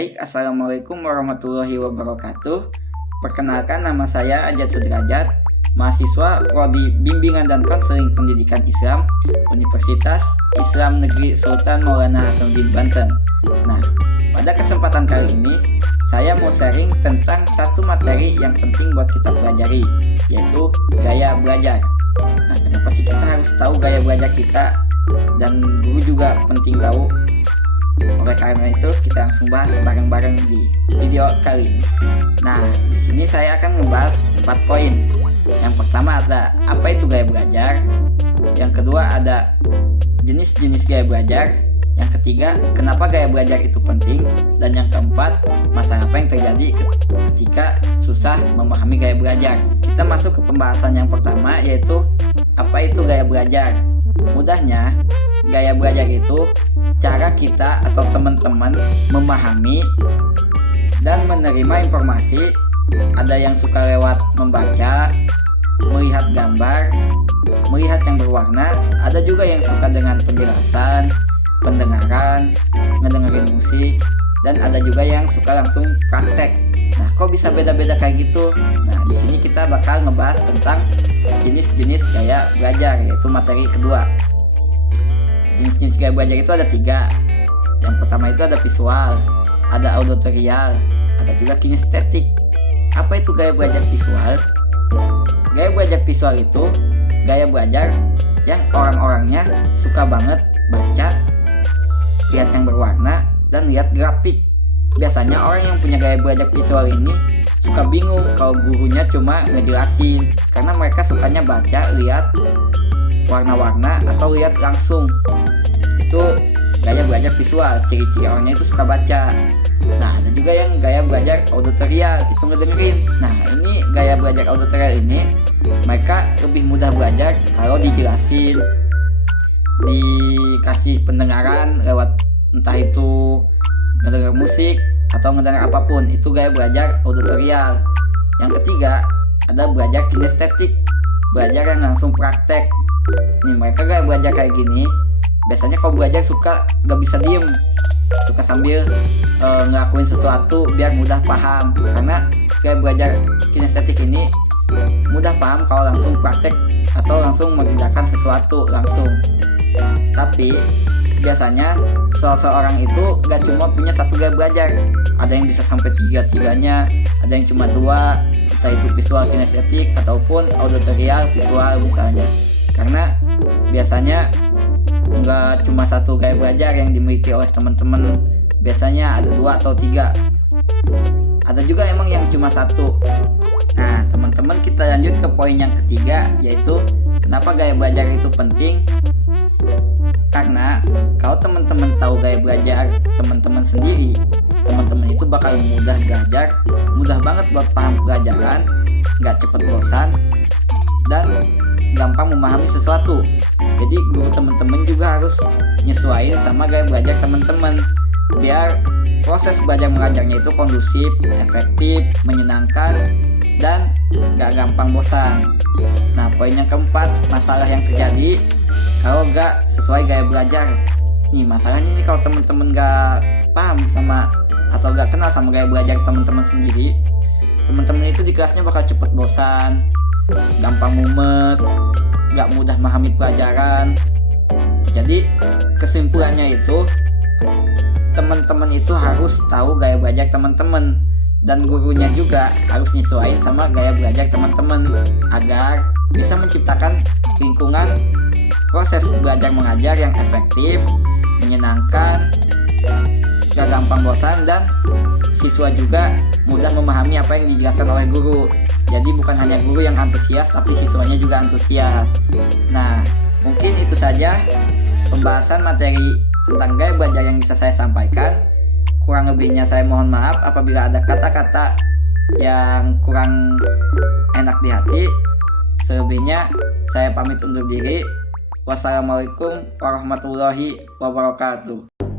Baik, Assalamualaikum warahmatullahi wabarakatuh. Perkenalkan, nama saya Ajat Sudrajat, mahasiswa Prodi Bimbingan dan Konseling Pendidikan Islam, Universitas Islam Negeri Sultan Maulana Hasanuddin Banten. Nah, pada kesempatan kali ini saya mau sharing tentang satu materi yang penting buat kita pelajari, yaitu gaya belajar. Nah, kenapa sih kita harus tahu gaya belajar kita, dan guru juga penting tahu. Oleh karena itu, kita langsung bahas bareng-bareng di video kali ini. Nah, di sini saya akan ngebahas 4 poin. Yang pertama ada apa itu gaya belajar. Yang kedua ada jenis-jenis gaya belajar. Yang ketiga, kenapa gaya belajar itu penting. Dan yang keempat, masalah apa yang terjadi ketika susah memahami gaya belajar. Kita masuk ke pembahasan yang pertama, yaitu apa itu gaya belajar. Mudahnya, gaya belajar itu cara kita atau teman-teman memahami dan menerima informasi. Ada yang suka lewat membaca, melihat gambar, melihat yang berwarna. Ada juga yang suka dengan penjelasan, pendengaran, ngedengerin musik, dan ada juga yang suka langsung praktek. Nah, kok bisa beda-beda kayak gitu? Nah, di sini kita bakal ngebahas tentang jenis-jenis gaya belajar, yaitu materi kedua. Jenis-jenis gaya belajar itu ada 3. Yang pertama itu ada visual, ada auditorial, ada juga kinestetik. Apa itu gaya belajar visual? Gaya belajar visual itu gaya belajar yang orang-orangnya suka banget baca, lihat yang berwarna, dan lihat grafik. Biasanya orang yang punya gaya belajar visual ini suka bingung kalau gurunya cuma ngejelasin, karena mereka sukanya baca, lihat warna-warna, atau lihat langsung. Itu gaya belajar visual, ciri-ciri orangnya itu suka baca. Nah, ada juga yang gaya belajar auditorial, itu ngedengerin. Nah, ini gaya belajar auditorial ini mereka lebih mudah belajar kalau dijelasin, dikasih pendengaran lewat entah itu ngedengar musik atau ngedengar apapun. Itu gaya belajar auditorial. Yang ketiga ada belajar kinestetik, belajar yang langsung praktek. Nih, mereka gaya belajar kayak gini. Biasanya kalau belajar suka gak bisa diem, suka sambil ngelakuin sesuatu biar mudah paham. Karena gaya belajar kinestetik ini mudah paham kalau langsung praktek atau langsung mengerjakan sesuatu langsung. Tapi biasanya seseorang itu gak cuma punya satu gaya belajar. Ada yang bisa sampai 3-3-nya, ada yang cuma 2, entah itu visual kinestetik ataupun auditorial visual misalnya. Karena biasanya nggak cuma satu gaya belajar yang dimiliki oleh teman-teman, biasanya ada 2 atau 3. Ada juga emang yang cuma 1. Nah, teman-teman, kita lanjut ke poin yang ketiga, yaitu kenapa gaya belajar itu penting. Karena kalau teman-teman tahu gaya belajar teman-teman sendiri, teman-teman itu bakal mudah belajar, mudah banget buat paham pelajaran, nggak cepet bosan, dan gampang memahami sesuatu. Jadi guru teman-teman juga harus nyesuaiin sama gaya belajar teman-teman, biar proses belajar mengajarnya itu kondusif, efektif, menyenangkan, dan gak gampang bosan. Nah, poin yang keempat, masalah yang terjadi kalau gak sesuai gaya belajar. Nih, masalahnya nih kalau teman-teman gak paham sama atau gak kenal sama gaya belajar teman-teman sendiri, teman-teman itu di kelasnya bakal cepet bosan, gampang mumet, gak mudah memahami pelajaran. Jadi kesimpulannya itu, teman-teman itu harus tahu gaya belajar teman-teman, dan gurunya juga harus nyesuaiin sama gaya belajar teman-teman agar bisa menciptakan lingkungan proses belajar mengajar yang efektif, menyenangkan, gak gampang bosan, dan siswa juga mudah memahami apa yang dijelaskan oleh guru. Jadi bukan hanya guru yang antusias, tapi siswanya juga antusias. Nah, mungkin itu saja pembahasan materi tentang gaya belajar yang bisa saya sampaikan. Kurang lebihnya saya mohon maaf apabila ada kata-kata yang kurang enak di hati. Selebihnya saya pamit undur diri. Wassalamualaikum warahmatullahi wabarakatuh.